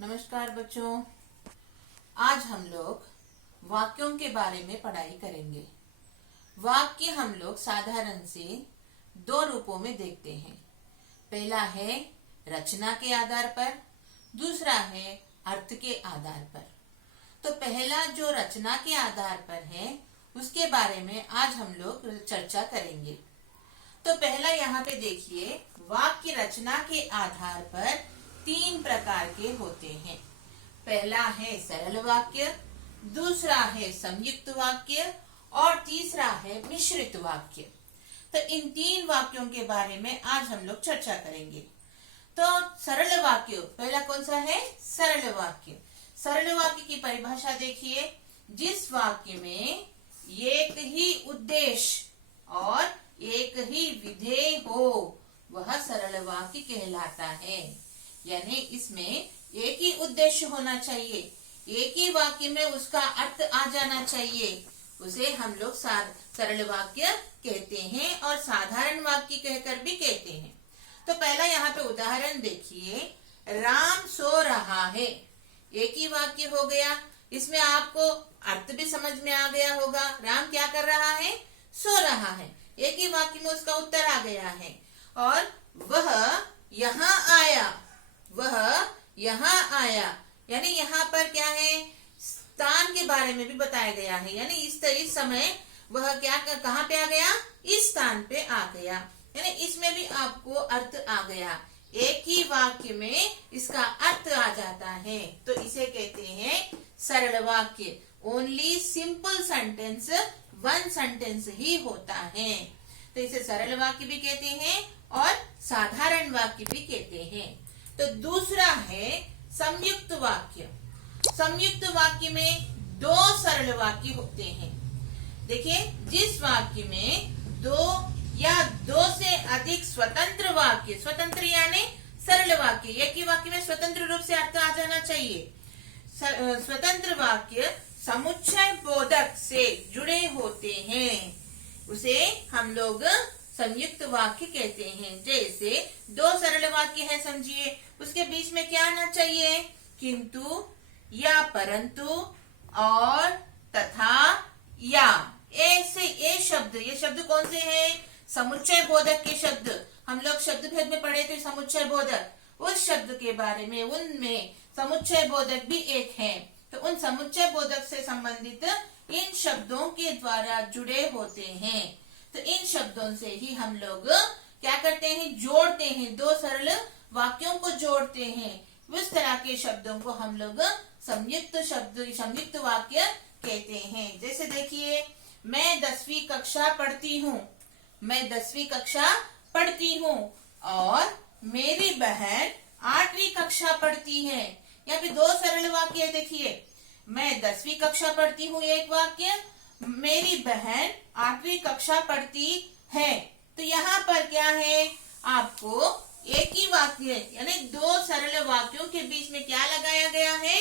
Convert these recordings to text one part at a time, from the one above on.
नमस्कार बच्चों, आज हम लोग वाक्यों के बारे में पढ़ाई करेंगे। वाक्य हम लोग साधारण से दो रूपों में देखते हैं। पहला है रचना के आधार पर, दूसरा है अर्थ के आधार पर। तो पहला जो रचना के आधार पर है उसके बारे में आज हम लोग चर्चा करेंगे। तो पहला यहाँ पे देखिए, वाक्य रचना के आधार पर तीन प्रकार के होते हैं। पहला है सरल वाक्य, दूसरा है संयुक्त वाक्य और तीसरा है मिश्रित वाक्य। तो इन तीन वाक्यों के बारे में आज हम लोग चर्चा करेंगे। तो सरल वाक्य पहला कौन सा है? सरल वाक्य। सरल वाक्य की परिभाषा देखिए, जिस वाक्य में एक ही उद्देश्य और एक ही विधेय हो वह सरल वाक्य कहलाता है। यानी इसमें एक ही उद्देश्य होना चाहिए, एक ही वाक्य में उसका अर्थ आ जाना चाहिए, उसे हम लोग सरल वाक्य कहते हैं और साधारण वाक्य कहकर भी कहते हैं। तो पहला यहाँ पे उदाहरण देखिए, राम सो रहा है। एक ही वाक्य हो गया, इसमें आपको अर्थ भी समझ में आ गया होगा। राम क्या कर रहा है? सो रहा है। एक ही वाक्य में उसका उत्तर आ गया है। और वह यहाँ आया, वह यहाँ आया, यानी यहाँ पर क्या है? स्थान के बारे में भी बताया गया है। यानी इस समय वह क्या कहाँ पे आ गया? इस स्थान पे आ गया। यानी इसमें भी आपको अर्थ आ गया। एक ही वाक्य में इसका अर्थ आ जाता है, तो इसे कहते हैं सरल वाक्य। Only simple sentence, one sentence ही होता है। तो इसे सरल वाक्य भी कहते हैं और साधारण वाक्य भी कहते हैं। तो दूसरा है संयुक्त वाक्य। संयुक्त वाक्य में दो सरल वाक्य होते हैं। देखिए, जिस वाक्य में दो या दो से अधिक स्वतंत्र वाक्य, स्वतंत्र यानी सरल वाक्य, एक ही वाक्य में स्वतंत्र रूप से अर्थ आ जाना चाहिए। स्वतंत्र वाक्य समुच्चय बोधक से जुड़े होते हैं, उसे हम लोग संयुक्त वाक्य कहते हैं। जैसे दो सरल वाक्य है, समझिए, उसके बीच में क्या आना चाहिए? किंतु या परंतु और तथा या। ऐसे ये शब्द कौन से हैं? समुच्चय बोधक के शब्द। हम लोग शब्द भेद में पढ़े थे समुच्चय बोधक, उस शब्द के बारे में। उनमें समुच्चय बोधक भी एक है। तो उन समुच्चय बोधक से संबंधित इन शब्दों के द्वारा जुड़े होते हैं। तो इन शब्दों से ही हम लोग क्या करते हैं? जोड़ते हैं, दो सरल वाक्यों को जोड़ते हैं। उस तरह के शब्दों को हम लोग संयुक्त वाक्य कहते हैं। जैसे देखिए, मैं 10वीं कक्षा पढ़ती हूँ, मैं 10वीं कक्षा पढ़ती हूँ और मेरी बहन 8वीं कक्षा पढ़ती है। यहाँ पे दो सरल वाक्य है। देखिए, मैं 10वीं कक्षा पढ़ती हूँ एक वाक्य, मेरी बहन 8वीं कक्षा पढ़ती है। तो यहाँ पर क्या है? आपको एक ही वाक्य यानी दो सरल वाक्यों के बीच में क्या लगाया गया है?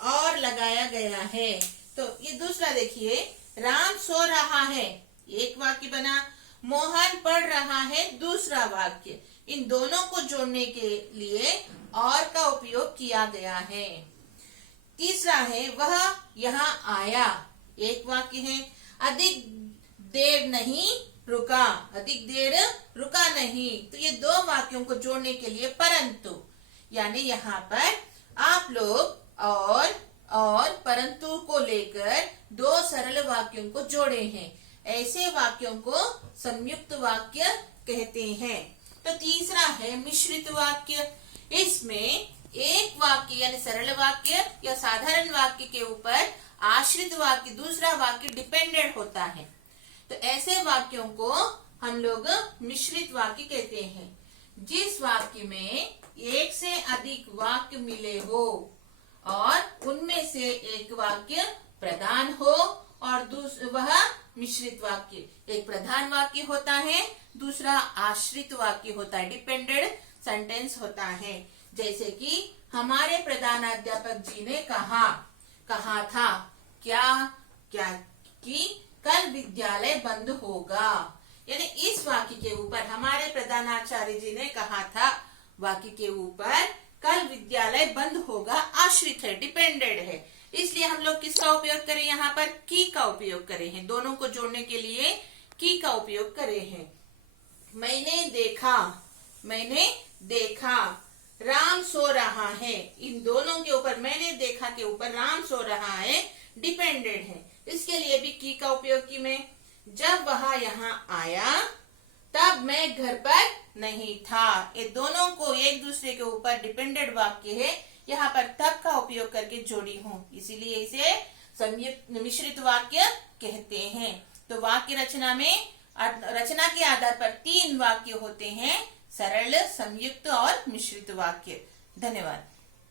और लगाया गया है। तो ये दूसरा देखिए, राम सो रहा है, एक वाक्य बना। मोहन पढ़ रहा है, दूसरा वाक्य। इन दोनों को जोड़ने के लिए और का उपयोग किया गया है। तीसरा है वह यहाँ आया, एक वाक्य है। अधिक देर नहीं रुका, अधिक देर रुका नहीं। तो ये दो वाक्यों को जोड़ने के लिए परंतु, यानी यहाँ पर आप लोग और परंतु को लेकर दो सरल वाक्यों को जोड़े हैं। ऐसे वाक्यों को संयुक्त वाक्य कहते हैं। तो तीसरा है मिश्रित वाक्य। इसमें एक वाक्य यानी सरल वाक्य या साधारण वाक्य के ऊपर आश्रित वाक्य, दूसरा वाक्य डिपेंडेंट होता है। तो ऐसे वाक्यों को हम लोग मिश्रित वाक्य कहते हैं। जिस वाक्य में एक से अधिक वाक्य मिले हो और उनमें से एक वाक्य प्रधान हो और वह मिश्रित वाक्य। एक प्रधान वाक्य होता है, दूसरा आश्रित वाक्य होता है, डिपेंडेंट सेंटेंस होता है। जैसे कि हमारे प्रधानाध्यापक जी ने कहा था क्या कि कल विद्यालय बंद होगा। यानी इस वाक्य के ऊपर हमारे प्रधानाचार्य जी ने कहा था, वाक्य के ऊपर कल विद्यालय बंद होगा आश्रित है, डिपेंडेड है। इसलिए हम लोग किसका उपयोग करें, यहाँ पर की का उपयोग करे हैं। दोनों को जोड़ने के लिए की का उपयोग करे हैं। मैंने देखा राम सो रहा है। इन दोनों के ऊपर, मैंने देखा के ऊपर राम सो रहा है, डिपेंडेड है। इसके लिए भी की का उपयोग की मैं। जब वह यहाँ आया तब मैं घर पर नहीं था। ये दोनों को एक दूसरे के ऊपर डिपेंडेड वाक्य है, यहाँ पर तब का उपयोग करके जोड़ी हूँ, इसीलिए इसे संयुक्त मिश्रित वाक्य कहते हैं। तो वाक्य रचना में रचना के आधार पर 3 वाक्य होते हैं, सरल, संयुक्त और मिश्रित वाक्य। धन्यवाद।